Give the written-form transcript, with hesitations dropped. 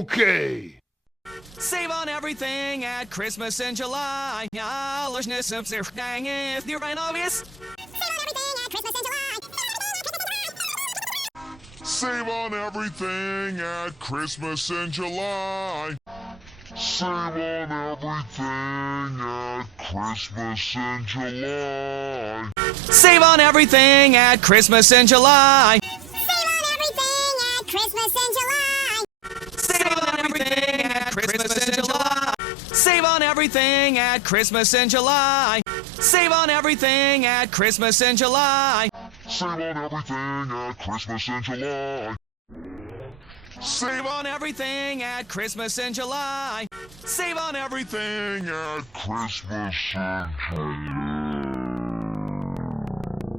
Okay. Save on everything at Christmas in July. If you're right obvious. Save on everything at Christmas in July. Save on everything at Christmas in July. Save on everything at Christmas in July. Save on everything at Christmas in July. Save on everything at Christmas in July. Save on everything at Christmas in July. Save on everything at Christmas in July. Save on everything at Christmas in July. Save on everything At Christmas in July.